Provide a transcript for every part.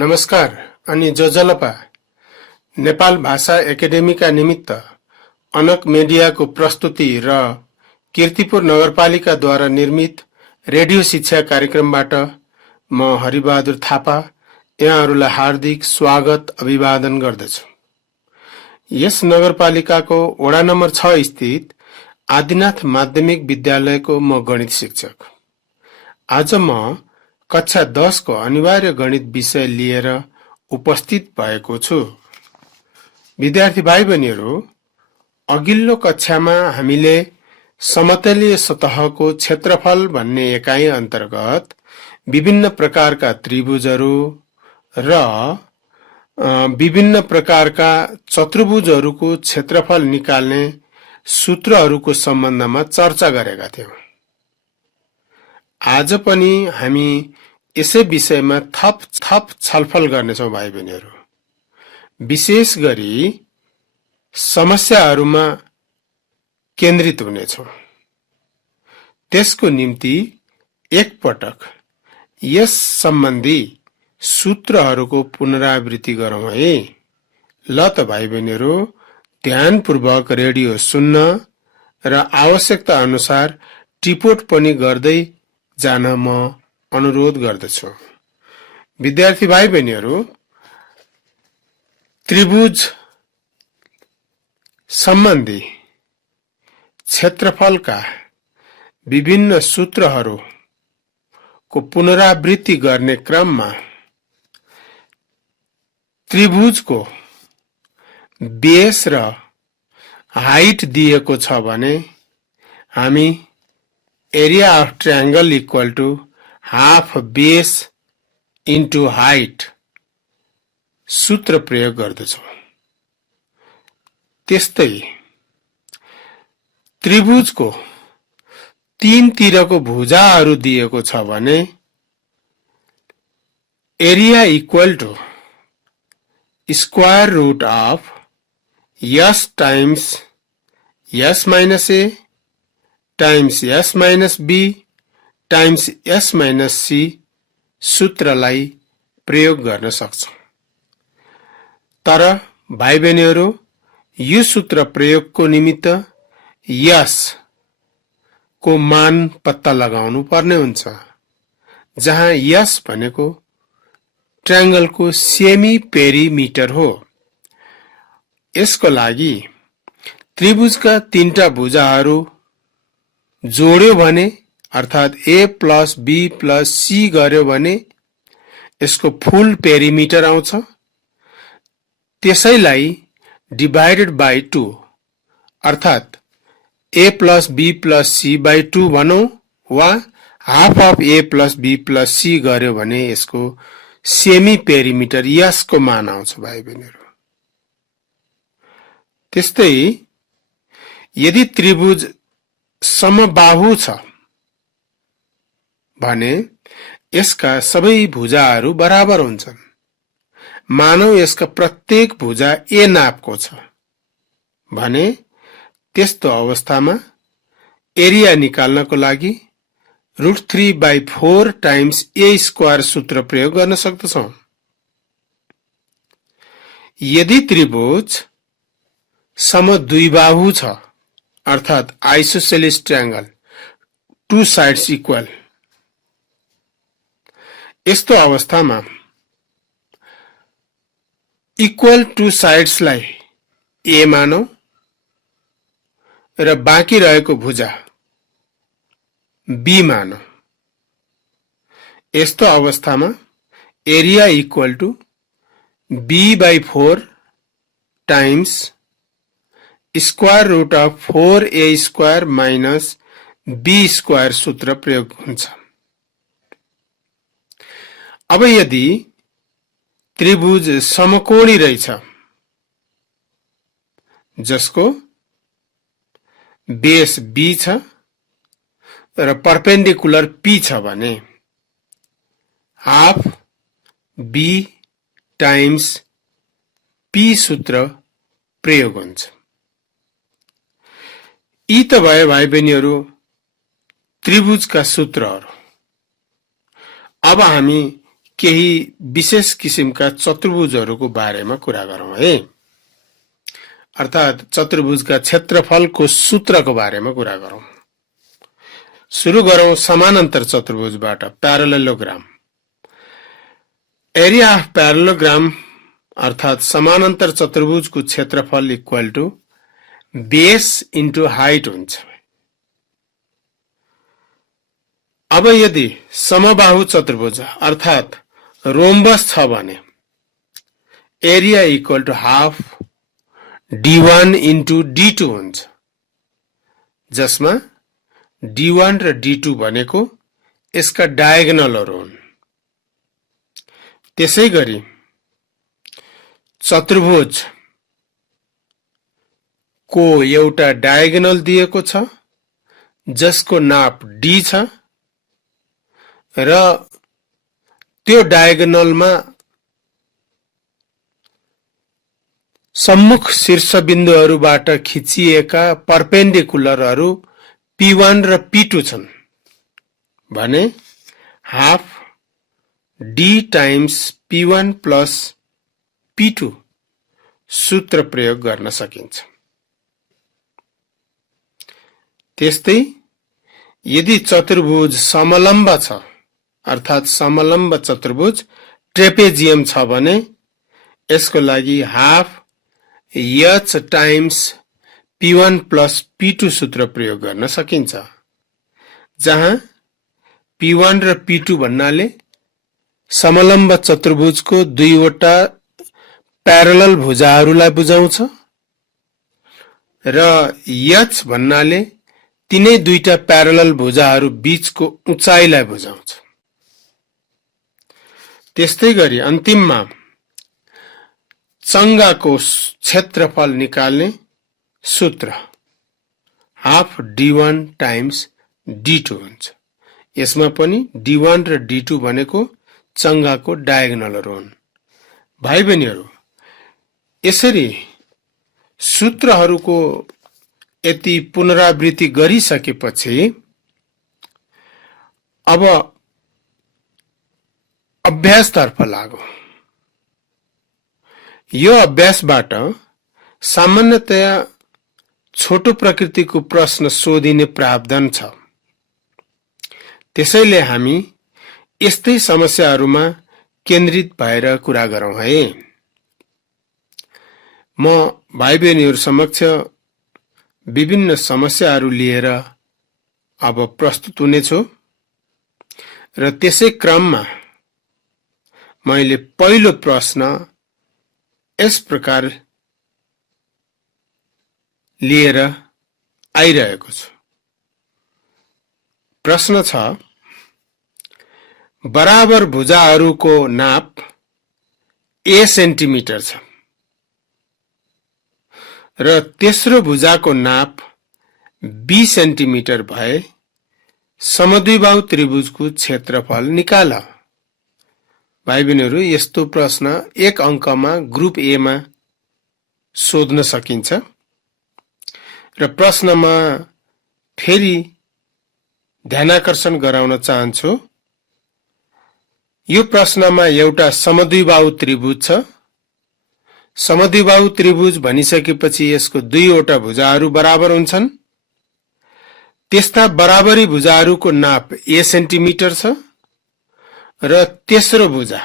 नमस्कार अनि जलपा नेपाल भाषा एकेडेमीका निमित्त अनक मिडियाको प्रस्तुति र कीर्तिपुर नगरपालिकाद्वारा निर्मित रेडियो शिक्षा कार्यक्रमबाट म हरिबहादुर थापा यहाँहरूलाई हार्दिक स्वागत अभिवादन गर्दछु। यस नगरपालिकाको वडा नम्बर 6 स्थित आदिनाथ माध्यमिक विद्यालयको म गणित शिक्षक। आज म कक्षा 10 को अनिवार्य गणित विषय लिएर उपस्थित भएको छु। विद्यार्थी भाइ बहिनीहरू, अघिल्लो कक्षामा हामीले समतलीय सतहको क्षेत्रफल भन्ने एकाइ अन्तर्गत विभिन्न प्रकारका त्रिभुजहरू र विभिन्न प्रकारका चतुर्भुजहरूको क्षेत्रफल निकाल्ने सूत्रहरूको सम्बन्धमा चर्चा गरेका थियौं। आज पनि हामी यसै विषयमा थप छलफल गर्नेछौं भाइ बहिनीहरू। विशेष गरी समस्याहरूमा केन्द्रित हुनेछौं। त्यसको निम्ति एकपटक यस सम्बन्धी सूत्रहरूको पुनरावृत्ति गरौँ है। ल त भाइ बहिनीहरू, ध्यानपूर्वक रेडियो सुन्न र आवश्यकता अनुसार टिपोट पनि गर्दै जान म अनुरोध गर्दछु। विद्यार्थी भाइ बहिनीहरू, त्रिभुज सम्बन्धी क्षेत्रफलका विभिन्न सूत्रहरूको पुनरावृत्ति गर्ने क्रममा त्रिभुजको बेस र हाइट दिएको छ भने हामी area of triangle equal to half base into height सूत्र प्रयोग गर्दछौं। त्यस्तै त्रिभुजको तीनतिरको भुजाहरू दिएको छ भने area equal to square root of s times s minus a times s minus b times s minus c सूत्रलाई प्रयोग गर्न सक्छौं। तर भाइ बहिनीहरू, यो सूत्र प्रयोगको निमित्त यस को मान पत्ता लगाउनु पर्ने हुन्छ, जहाँ यस भनेको ट्रायंगलको सेमी पेरिमिटर हो। यसको लागि त्रिभुजका तीनटा भुजाहरू जोड्यो भने अर्थात a plus b plus c गर्यो भने यसको फुल पेरिमिटर आउँछ। त्यसैलाई डिभाइडेड बाइ 2 अर्थात a plus b plus c by 2 भनौं वा half of a plus b plus c गर्यो भने यसको सेमी पेरिमिटर यसको मान आउँछ भाइ बहिनीहरू। त्यस्तै यदि त्रिभुज समबाहु छ भने यसका सबै भुजाहरू बराबर हुन्छन्। मानौ यसका प्रत्येक भुजा a नापको छ भने त्यस्तो अवस्थामा एरिया निकाल्नको लागि √3/4 टाइम्स a स्क्वायर सूत्र प्रयोग गर्न सक्दछौं। यदि त्रिभुज समद्विबाहु छ अर्थात isosceles triangle, two sides equal, यस्तो अवस्थामा इक्वल टू साइड्सलाई a मानौ र बाँकी रहेको भुजा b मानौ। यस्तो अवस्थामा area equal to b/4 times square root of 4a square minus b square सूत्र प्रयोग हुन्छ। अब यदि त्रिभुज समकोणी रहेछ जसको बेस b छ र परपेन्डिकुलर p छ भने हाफ b टाइम्स p सूत्र प्रयोग हुन्छ। यी त भए भाइ बहिनीहरू त्रिभुजका सूत्रहरू। अब हामी केही विशेष किसिमका चतुर्भुजहरूको बारेमा कुरा गरौँ है। अर्थात् चतुर्भुजका क्षेत्रफलको सूत्रको बारेमा कुरा गरौँ। सुरु गरौँ समानान्तर चतुर्भुजबाट, प्यारालेलोग्राम। एरिया अफ प्यारालेलोग्राम अर्थात् समानान्तर चतुर्भुजको क्षेत्रफल equal to base into height हुन्छ। अब यदि समबाहु चतुर्भुज अर्थात् रोम्बस छ भने area equal to half d1 into d2 हुन्छ, जसमा d1 र d2 भनेको यसका डायगोनलहरू हुन्। त्यसै गरी चतुर्भुज को एउटा डायगोनल दिएको छ जसको नाप d छ र त्यो डायगोनलमा सम्मुख शीर्षबिन्दुहरूबाट खिचिएका परपेन्डिकुलरहरू p1 र p2 छन् भने half d times p1 plus p2 सूत्र प्रयोग गर्न सकिन्छ। त्यस्तै यदि चतुर्भुज समलम्ब छ अर्थात् समलम्ब चतुर्भुज ट्रेपेजियम छ भने यसको लागि half h times p1 plus p2 सूत्र प्रयोग गर्न सकिन्छ, जहाँ p1 र p2 भन्नाले समलम्ब चतुर्भुजको दुईवटा प्यारलल भुजाहरूलाई बुझाउँछ र h भन्नाले तिनै दुईटा प्यारलल भुजाहरू बीचको उचाइलाई बुझाउँछ। त्यस्तै गरी अन्तिममा चङ्गाको क्षेत्रफल निकाल्ने सूत्र हाफ d1 टाइम्स d2 हुन्छ। यसमा पनि d1 र d2 भनेको चङ्गाको डायगोनलहरू हुन्। भाइ बहिनीहरू, यसरी सूत्रहरूको यति पुनरावृत्ति गरिसकेपछि अब अभ्यासतर्फ लागौं। यो अभ्यासबाट सामान्यतया छोटो प्रकृतिको प्रश्न सोधिने प्रावधान छ। त्यसैले हामी यस्तै समस्याहरूमा केन्द्रित भएर कुरा गरौँ है। म भाइ बहिनीहरू समक्ष विभिन्न समस्याहरू लिएर अब प्रस्तुत हुनेछु र त्यसै क्रममा मैले पहिलो प्रश्न यस प्रकार लिएर आइरहेको छु। प्रश्न छ, बराबर भुजाहरूको नाप a सेन्टिमिटर छ र तेस्रो भुजाको नाप b सेन्टिमिटर भए समद्विबाहु त्रिभुजको क्षेत्रफल निकाल। भाइ बहिनीहरू, यस्तो प्रश्न एक अंकमा ग्रुप ए मा सोध्न सकिन्छ र प्रश्नमा फेरि ध्यानाकर्षण गराउन चाहन्छु। यो प्रश्नमा एउटा समद्विबाहु त्रिभुज छ। समद्विबाहु त्रिभुज भनिसकेपछि यसको दुईवटा भुजाहरू बराबर हुन्छन्। त्यस्ता बराबरी भुजाहरूको नाप a सेन्टिमिटर छ र तेस्रो भुजा,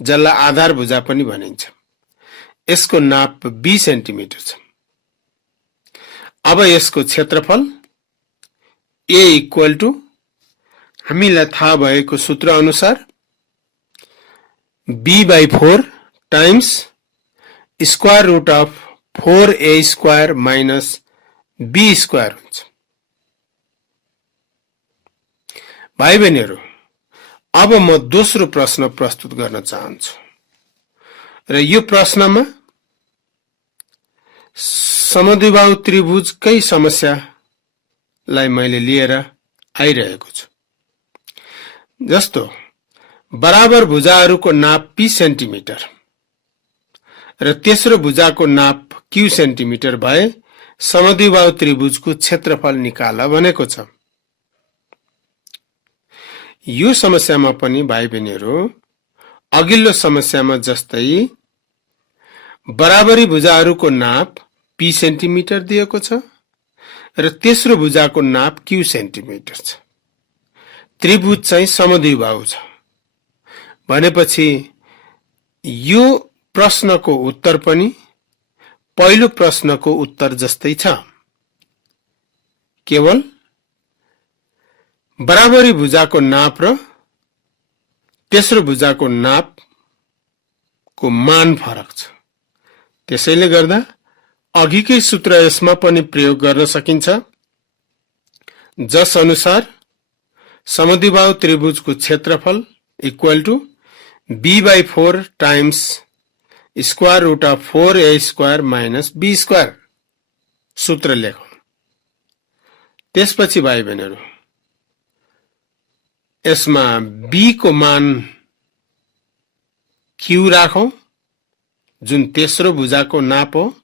जसलाई आधार भुजा पनि भनिन्छ, यसको नाप b सेन्टिमिटर छ। अब यसको क्षेत्रफल a इक्वल टु हामीलाई थाहा भएको सूत्र अनुसार b/4 times square root of 4a square minus b square हुन्छ। भाइ बहिनीहरू, अब म दोस्रो प्रश्न प्रस्तुत गर्न चाहन्छु र यो प्रश्नमा समद्विबाहु त्रिभुजकै समस्यालाई मैले लिएर आइरहेको छु। जस्तो बराबर भुजाहरूको नाप p सेन्टिमिटर र तेस्रो भुजाको नाप q सेन्टिमिटर भए समद्विबाहु त्रिभुजको क्षेत्रफल निकाल भनेको छ। यो समस्यामा पनि भाइ बहिनीहरू अघिल्लो समस्यामा जस्तै बराबरी भुजाहरूको नाप p सेन्टिमिटर दिएको छ र तेस्रो भुजाको नाप q सेन्टिमिटर छ। त्रिभुज चाहिँ समद्विबाहु छ भनेपछि यो प्रश्नको उत्तर पनि पहिलो प्रश्नको उत्तर जस्तै छ। केवल बराबरी भुजाको नाप र तेस्रो भुजाको नापको मान फरक छ। त्यसैले गर्दा अघिकै सूत्र यसमा पनि प्रयोग गर्न सकिन्छ, जस अनुसार समद्विबाहु त्रिभुजको क्षेत्रफल equal to b/4 times square root of 4a square minus b square सूत्र लेखौं। त्यसपछि भाइ बहिनीहरु यसमा b को मान q राखौं जुन तेस्रो भुजाको नाप हो।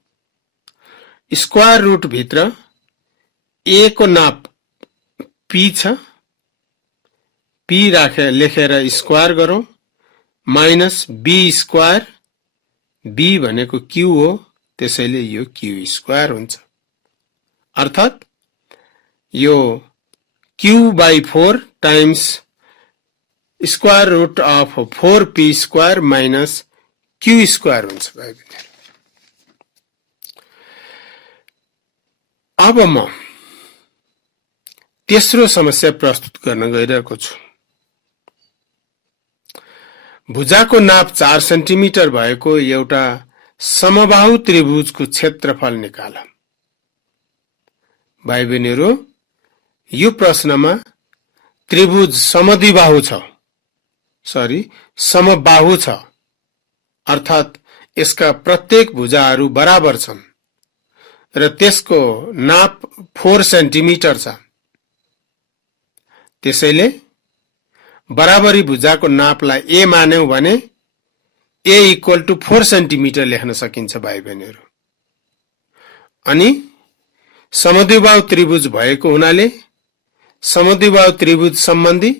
स्क्वायर रुट भित्र a को नाप p छ, p लेखेर स्क्वायर गरौं माइनस b स्क्वायर, b भनेको q हो त्यसैले यो q स्क्वायर हुन्छ। अर्थात यो q/4 times square root of 4p square minus q square हुन्छ भाइ बहिनी। अब म तेस्रो समस्या प्रस्तुत गर्न गइरहेको छु। भुजाको नाप 4 सेन्टिमिटर भएको एउटा समबाहु त्रिभुजको क्षेत्रफल निकाल। भाइ बहिनीहरु यो प्रश्नमा त्रिभुज समद्विबाहु छ, समबाहु छ, अर्थात यसका प्रत्येक भुजाहरू बराबर छन् र त्यसको नाप 4 सेन्टिमिटर छ। त्यसैले बराबरी भुजाको नापलाई a मान्यौ भने a इक्वल टु 4 सेन्टिमिटर लेख्न सकिन्छ भाइ बहिनीहरु। अनि समद्विबाहु त्रिभुज भएको हुनाले समद्विबाहु त्रिभुज सम्बन्धी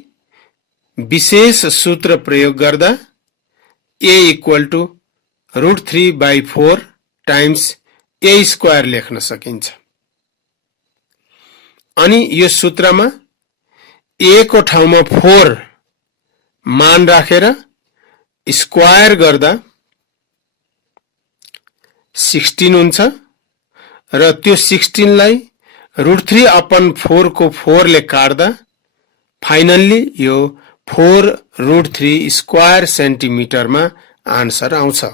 विशेष सूत्र प्रयोग गर्दा a equal to √3/4 times a square लेख्न सकिन्छ। अनि यो सूत्रमा a को ठाउँमा 4 मान राखेर स्क्वायर गर्दा 16 हुन्छ र त्यो 16 लाई √3/4 को 4 ले काट्दा फाइनल्ली यो 4√3 स्क्वायर सेन्टिमिटरमा आन्सर आउँछ।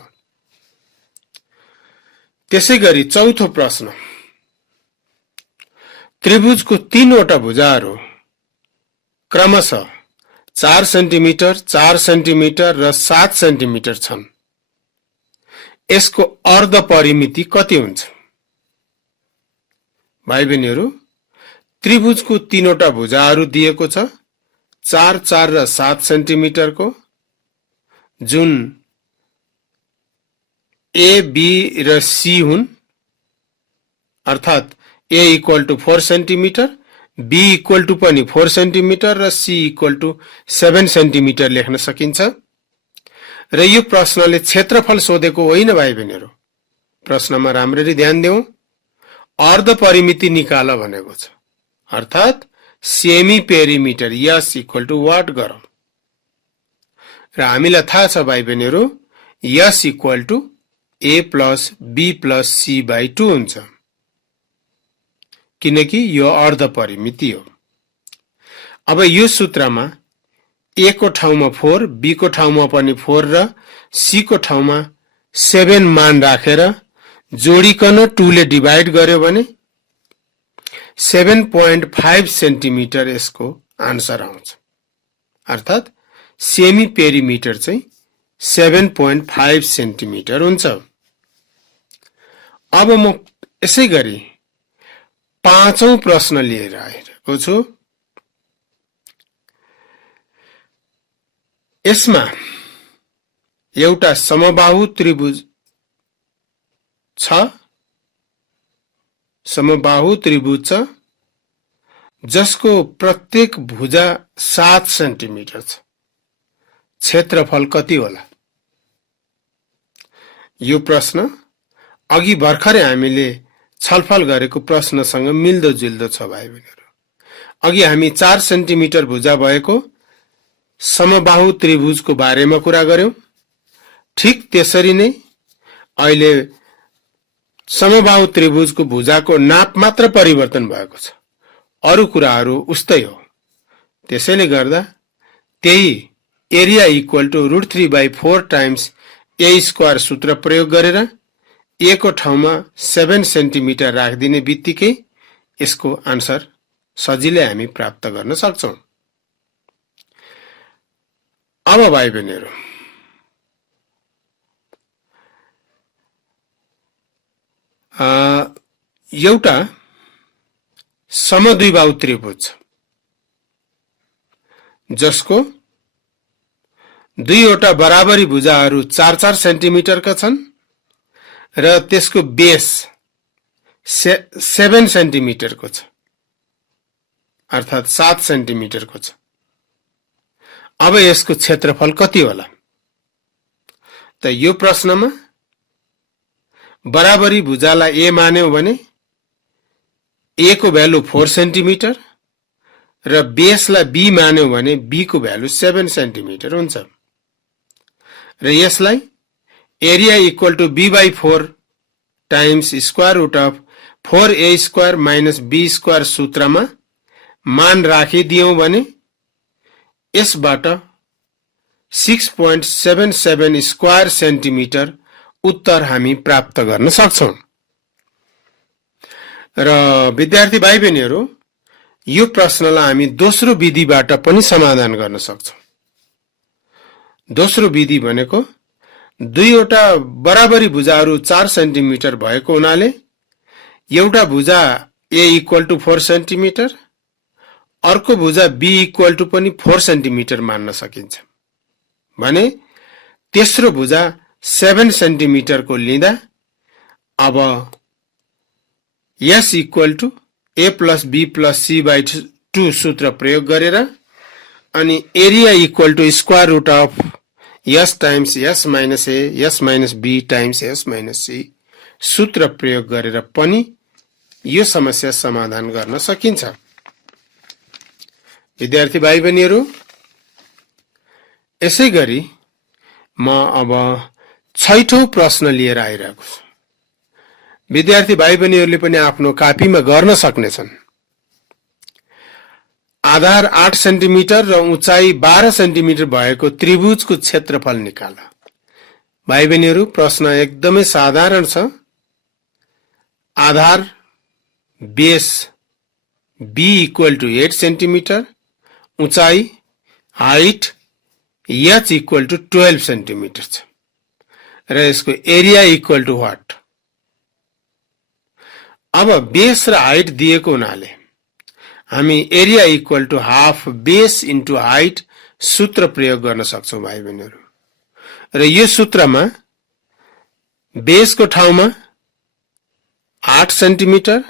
त्यसैगरी चौथो प्रश्न, त्रिभुजको 3 वटा भुजाहरू क्रमशः 4 सेन्टिमिटर, 4 सेन्टिमिटर र 7 सेन्टिमिटर छन्। यसको अर्ध परिमिति कति हुन्छ? भाइ बहिनीहरु त्रिभुजको 3 वटा भुजाहरू दिएको छ 4, 4 र 7 सेन्टिमिटरको, जुन A, B र C हुन्। अर्थात A equal to 4 centimetre, B equal to पनि 4 सेन्टिमिटर र C इक्वल टु 7 सेन्टिमिटर लेख्न सकिन्छ। र यो प्रश्नले क्षेत्रफल सोधेको होइन भाइ बहिनीहरु। प्रश्नमा राम्ररी ध्यान देऊ, अर्ध परिमिति निकाल भनेको छ। अर्थात semi perimeter S equal to what गरौं। र हामीलाई थाहा छ भाइ बहिनीहरु S equal to A plus B plus C/2 हुन्छ, किनकि यो अर्ध परिमिति हो। अब यो सूत्रमा A को ठाउँमा 4, B को ठाउँमा पनि 4 र C को ठाउँमा 7 मान राखेर जोडिकन 2 ले डिभाइड गर्यो भने 7.5 सेन्टिमिटर यसको आन्सर आउँछ। अर्थात सेमी पेरिमिटर चाहिँ 7.5 सेन्टिमिटर हुन्छ। अब म यसै गरी पाँचौं प्रश्न लिएर आएको छु। यसमा एउटा समबाहु त्रिभुज छ, जसको प्रत्येक भुजा 7 सेन्टिमिटर छ। क्षेत्रफल कति होला? यो प्रश्न अघि भर्खरै हामीले छलफल गरेको प्रश्नसँग मिल्दो जुल्दो छ भाइ बहिनीहरू। अघि हामी 4 सेन्टिमिटर भुजा भएको समबाहु त्रिभुजको बारेमा कुरा गर्यौं। ठीक त्यसरी नै अहिले समबाहु त्रिभुजको भुजाको नाप मात्र परिवर्तन भएको छ, अरु कुराहरू उस्तै हो। त्यसैले गर्दा त्यही area equal to √3/4 times A square सूत्र प्रयोग गरेर ए को ठाउँमा 7 सेन्टिमिटर राखिदिने बित्तिकै यसको आन्सर सजिलै हामी प्राप्त गर्न सक्छौं। अब भाइ बहिनीहरू, एउटा समद्विबाहु त्रिभुज जसको दुईवटा बराबरी भुजाहरू 4-4 सेन्टिमिटरका छन् र त्यसको बेस 7 सेन्टिमिटरको छ, अर्थात 7 सेन्टिमिटरको छ। अब यसको क्षेत्रफल कति होला? त यो प्रश्नमा बराबरी भुजालाई ए मान्यौ भने ए को भ्यालु 4 सेन्टिमिटर र बेसलाई बी मान्यौ भने बी को भ्यालु 7 सेन्टिमिटर हुन्छ। र यसलाई area equal to b/4 times square root of 4a² minus b² सूत्रमा मान राखिदियौं भने यसबाट 6.77 स्क्वायर सेन्टिमिटर उत्तर हामी प्राप्त गर्न सक्छौं। र विद्यार्थी भाइ बहिनीहरू, यो प्रश्नलाई हामी दोस्रो विधिबाट पनि समाधान गर्न सक्छौं। दोस्रो विधि भनेको दुईवटा बराबरी भुजाहरू 4 सेन्टिमिटर भएको हुनाले एउटा भुजा ए इक्वल टु 4 सेन्टिमिटर, अर्को भुजा बी इक्वल टु पनि 4 सेन्टिमिटर मान्न सकिन्छ भने तेस्रो भुजा 7 सेन्टिमिटर को लिँदा अब s equal to a plus b plus c/2 सूत्र प्रयोग गरेर अनि area equal to square root of s times s minus a s minus b times s minus c सूत्र प्रयोग गरेर पनि यो समस्या समाधान गर्न सकिन्छ। विद्यार्थी भाइ बहिनीहरू, यसैगरी म अब 6औं प्रश्न लिएर आइरहेको छु। विद्यार्थी भाइ बहिनीहरूले पनि आफ्नो कापीमा गर्न सक्नेछन्। आधार 8 सेन्टिमिटर र उचाइ 12 सेन्टिमिटर भएको त्रिभुजको क्षेत्रफल निकाल। भाइ बहिनीहरू, प्रश्न एकदमै साधारण छ। आधार base b equal to 8 centimetre, उचाइ height h equal to 12 centimetre छ र यसको एरिया इक्वल टु व्हाट? अब बेस र हाइट दिएको हुनाले हामी area equal to half base into height सूत्र प्रयोग गर्न सक्छौं भाइ बहिनीहरू। र यो सूत्रमा बेसको ठाउँमा 8 सेन्टिमिटर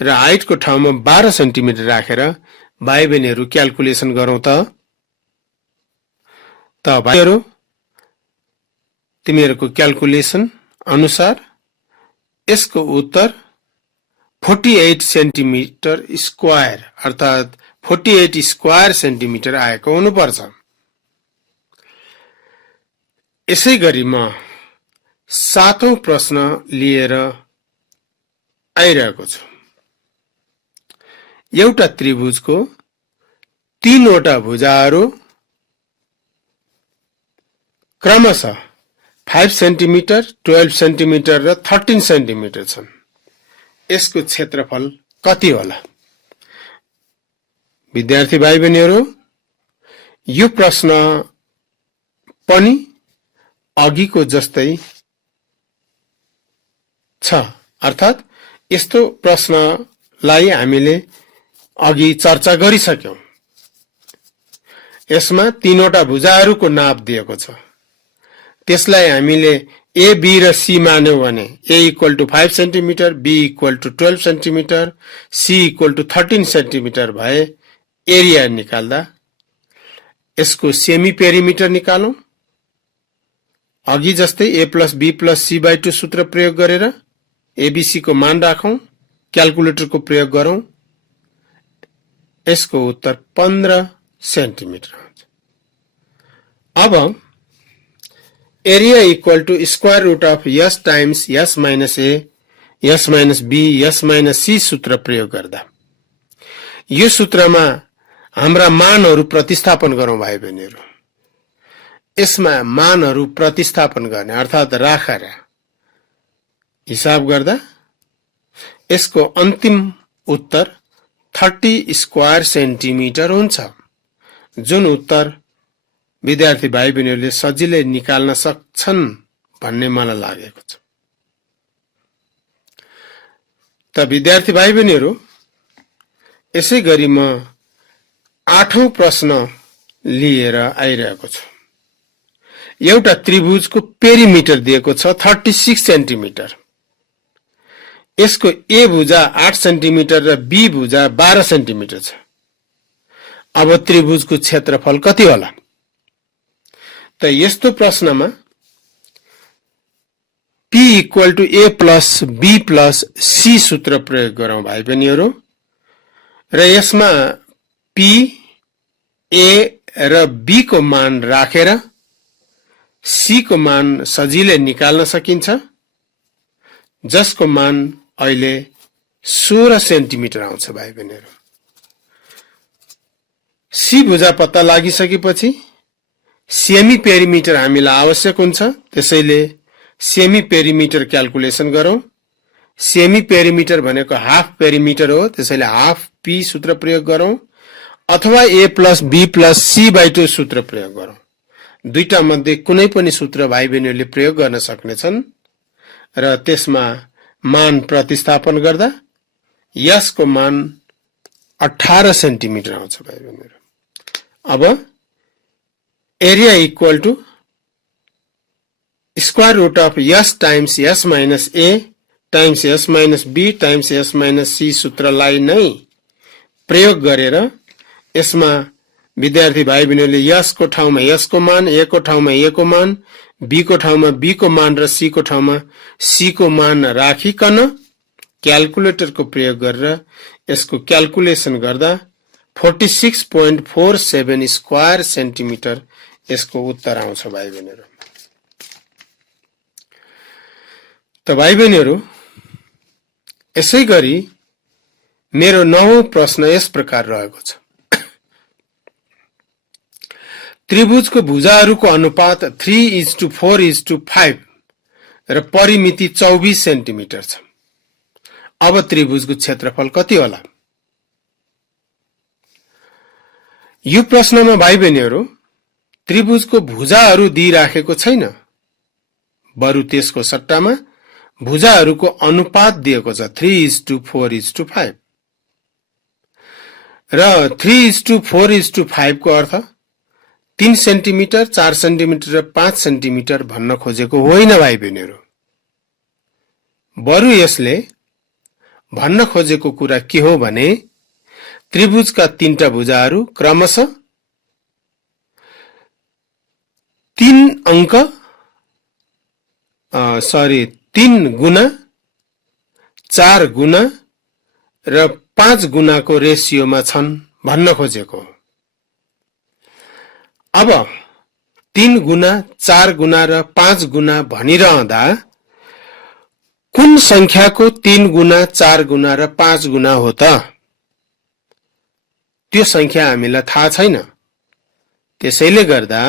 र हाइटको ठाउँमा 12 सेन्टिमिटर राखेर भाइ बहिनीहरू क्याल्कुलेसन गरौं त भाइहरू, तिमीहरूको क्याल्कुलेसन अनुसार यसको उत्तर 48 सेन्टिमिटर स्क्वायर अर्थात 48 स्क्वायर सेन्टिमिटर आएको हुनुपर्छ। यसैगरी म 7औं प्रश्न लिएर आइरहेको छु। एउटा त्रिभुजको 3 वटा भुजाहरू क्रमशः 5 सेन्टिमिटर, 12 सेन्टिमिटर र 13 सेन्टिमिटर छन्। यसको क्षेत्रफल कति होला? विद्यार्थी भाइ बहिनीहरू, यो प्रश्न पनि अघिको जस्तै छ, अर्थात यस्तो प्रश्नलाई हामीले अघि चर्चा गरिसक्यौं। यसमा 3 वटा भुजाहरूको नाप दिएको छ। त्यसलाई हामीले ए, बी र सी मान्यौ भने a equal to 5 centimetre, b equal to 12 centimetre, c equal to 13 centimetre भए एरिया निकाल्दा यसको सेमी पेरिमिटर निकालौं। अघि जस्तै a plus b plus c by 2 सूत्र प्रयोग गरेर abc को मान राखौं, क्याल्कुलेटरको प्रयोग गरौं। यसको उत्तर 15 सेन्टिमिटर हुन्छ। अब area equal to square root of s times s minus a, s minus b, s minus c सूत्र प्रयोग गर्दा यो सूत्रमा हाम्रा मानहरू प्रतिस्थापन गरौं भाइ बहिनीहरु। यसमा मानहरू प्रतिस्थापन गर्ने अर्थात राखेर हिसाब गर्दा यसको अन्तिम उत्तर 30 स्क्वायर सेन्टिमिटर हुन्छ, जुन उत्तर विद्यार्थी भाइ बहिनीहरुले सजिलै निकाल्न सक्छन् भन्ने मलाई लागेको छ। त विद्यार्थी भाइ बहिनीहरु, यसैगरी म 8औं प्रश्न लिएर आइरहेको छु। एउटा त्रिभुजको पेरिमिटर दिएको छ 36 सेन्टिमिटर। यसको ए भुजा 8 सेन्टिमिटर र बी भुजा 12 सेन्टिमिटर छ। अब त्रिभुजको क्षेत्रफल कति होला? त यस्तो प्रश्नमा p equal to a plus b plus c सूत्र प्रयोग गरौं भाइ बहिनीहरु। र यसमा p, a र b को मान राखेर c को मान सजिलै निकाल्न सकिन्छ, जसको मान अहिले 16 सेन्टिमिटर आउँछ भाइ बहिनीहरु। c भुजा पत्ता लागिसकेपछि सेमी पेरिमिटर हामीलाई आवश्यक हुन्छ, त्यसैले सेमी पेरिमिटर क्याल्कुलेसन गरौं। सेमी पेरिमिटर भनेको हाफ पेरिमिटर हो, त्यसैले हाफ p सूत्र प्रयोग गरौं अथवा a plus b plus c by 2 सूत्र प्रयोग गरौं। दुईटा मध्ये कुनै पनि सूत्र भाइ बहिनीहरुले प्रयोग गर्न सक्नेछन् र त्यसमा मान प्रतिस्थापन गर्दा यसको मान 18 सेन्टिमिटर आउँछ भाइ बहिनीहरु। अब area equal to square root of s times s minus a times s minus b times s minus c सूत्रलाई नै प्रयोग गरेर यसमा विद्यार्थी भाइ बहिनीहरुले s को ठाउँमा s को मान, a को ठाउँमा a को मान, b को ठाउँमा b को मान र c को ठाउँमा c को मान राखिकन क्याल्कुलेटरको प्रयोग गरेर यसको क्याल्कुलेसन गर्दा 46.47 स्क्वायर सेन्टिमिटर यसको उत्तर आउँछ भाइ बहिनीहरु। त भाइ बहिनीहरु, यसैगरी मेरो 9औं प्रश्न यस प्रकार रहेको छ। त्रिभुजको भुजाहरूको अनुपात 3:4:5 र परिमिति 24 सेन्टिमिटर छ। अब त्रिभुजको क्षेत्रफल कति होला? यो प्रश्नमा भाइ बहिनीहरु त्रिभुजको भुजाहरू दिइराखेको छैन, बरु त्यसको सट्टामा भुजाहरूको अनुपात दिएको छ 3:4:5 र 3:4:5 को अर्थ 3 सेन्टिमिटर, 4 सेन्टिमिटर र 5 सेन्टिमिटर भन्न खोजेको होइन भाइ बहिनीहरु। बरु यसले भन्न खोजेको कुरा के हो भने त्रिभुजका तीनटा भुजाहरू क्रमशः 3 गुना, 4 गुना र 5 गुनाको रेशियोमा छन् भन्न खोजेको हो। अब 3 गुना, 4 गुना र 5 गुना भनिरहँदा कुन संख्याको 3 गुना, 4 गुना र 5 गुना हो त? त्यो संख्या हामीलाई थाहा छैन। त्यसैले गर्दा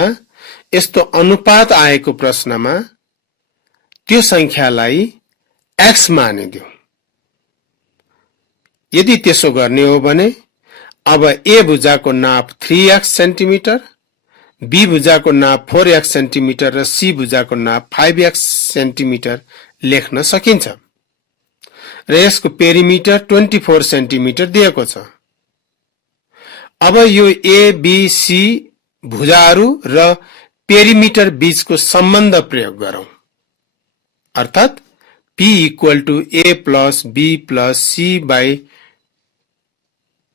यस्तो अनुपात आएको प्रश्नमा त्यो संख्यालाई x मानिदिऊ। यदि त्यसो गर्ने हो भने अब a भुजाको नाप 3x सेन्टिमिटर, b भुजाको नाप 4x सेन्टिमिटर र c भुजाको नाप 5x सेन्टिमिटर लेख्न सकिन्छ र यसको पेरिमिटर 24 सेन्टिमिटर दिएको छ। अब यो a, b, c भुजाहरू र पेरिमिटर बीचको सम्बन्ध प्रयोग गरौं, अर्थात p equal to a plus b plus c by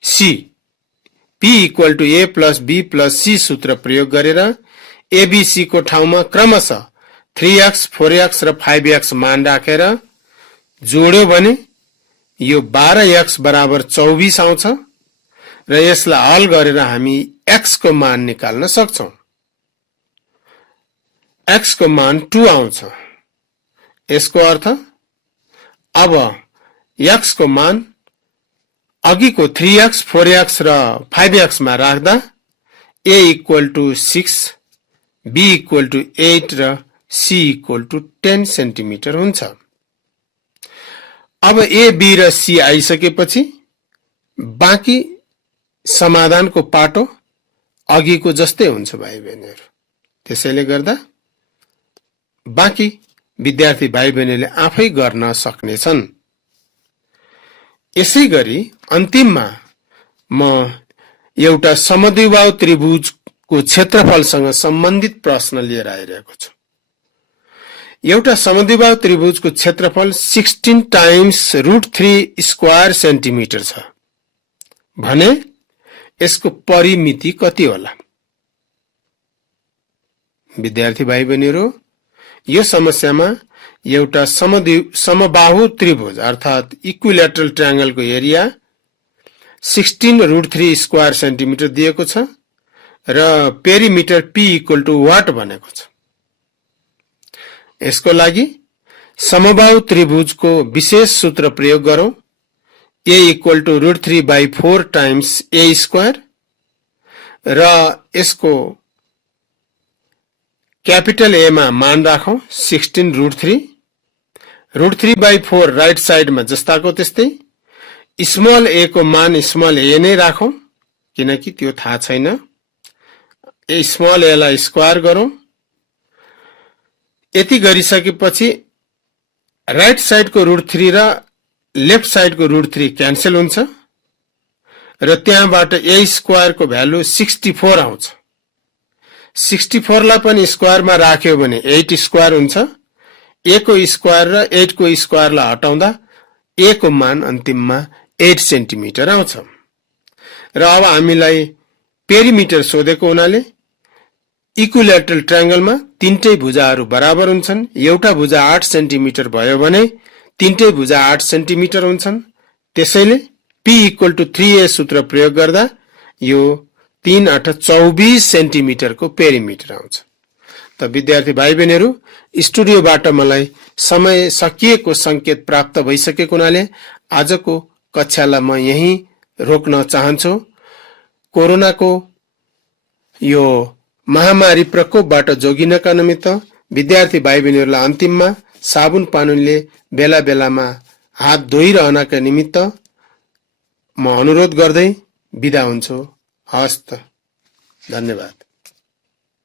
c। p P = A + B + C सूत्र प्रयोग गरेर ABC को ठाउँमा क्रमशः 3x, 4x र 5x मान राखेर जोड्यो भने यो 12x = 24 आउँछ र यसलाई हल गरेर हामी x को मान निकाल्न सक्छौं। x को मान 2 आउँछ। यसको अर्थ अब x को मान अघिको 3x, 4x र 5x मा राख्दा A = 6, B = 8 र C = 10 सेन्टिमिटर हुन्छ। अब A, B र C आइसकेपछि बाँकी समाधानको पाटो अघिको जस्तै हुन्छ भाइ बहिनीहरु। त्यसैले गर्दा बाँकी विद्यार्थी भाइ बहिनीले आफै गर्न सक्नेछन्। यसैगरी अन्तिममा म एउटा समद्विबाहु त्रिभुजको क्षेत्रफलसँग सम्बन्धित प्रश्न लिएर आइरहेको छु। एउटा समद्विबाहु त्रिभुजको क्षेत्रफल 16 टाइम्स √3² सेन्टिमिटर छ भने यसको परिमिति कति होला? विद्यार्थी भाइ बहिनीहरु, यो समस्यामा एउटा समबाहु त्रिभुज अर्थात इक्विलेटरल ट्रायंगलको एरिया 16 √3² सेन्टिमिटर दिएको छ र पेरिमिटर P = वाट भनेको छ। यसको लागि समबाहु त्रिभुजको विशेष सूत्र प्रयोग गरौं। A = √3/4 टाइम्स A² र यसको क्यापिटल A मा मान राखौं 16 √3। √3/4 राइट साइडमा जस्ताको त्यस्तै, स्मल a को मान स्मल a नै राखौं किनकि त्यो थाहा छैन। स्मल a लाई स्क्वायर गरौं। यति गरिसकेपछि राइट साइडको √3 र लेफ्ट साइडको √3 क्यान्सल हुन्छ र त्यहाँबाट a² को भ्यालु 64 आउँछ। 64 लाई पनि स्क्वायरमा राख्यो भने 8² हुन्छ। a को स्क्वायर र 8 को स्क्वायर लाई हटाउँदा a को मान अन्तिममा 8 सेन्टिमिटर आउँछ। र अब हामीलाई पेरिमिटर सोधेको हुनाले इक्विलेटरल ट्रायंगलमा तीनटै भुजाहरू बराबर हुन्छन्। एउटा भुजा 8 सेन्टिमिटर भयो भने तीनटै भुजा 8 सेन्टिमिटर हुन्छन्। त्यसैले P = 3a सूत्र प्रयोग गर्दा यो 3 8 24 सेन्टिमिटरको पेरिमिटर आउँछ। त विद्यार्थी भाइ बहिनीहरु, स्टुडियोबाट मलाई समय सकिएको संकेत प्राप्त भइसकेको हुनाले आजको कक्षालाई म यही रोक्न चाहन्छु। कोरोनाको यो महामारी प्रकोपबाट जोगिनका निमित्त विद्यार्थी भाइ बहिनीहरुलाई अन्तिममा साबुन पानीले बेला बेलामा हात धोइरहनका निमित्त म अनुरोध गर्दै बिदा हुन्छु। हस्त, धन्यवाद।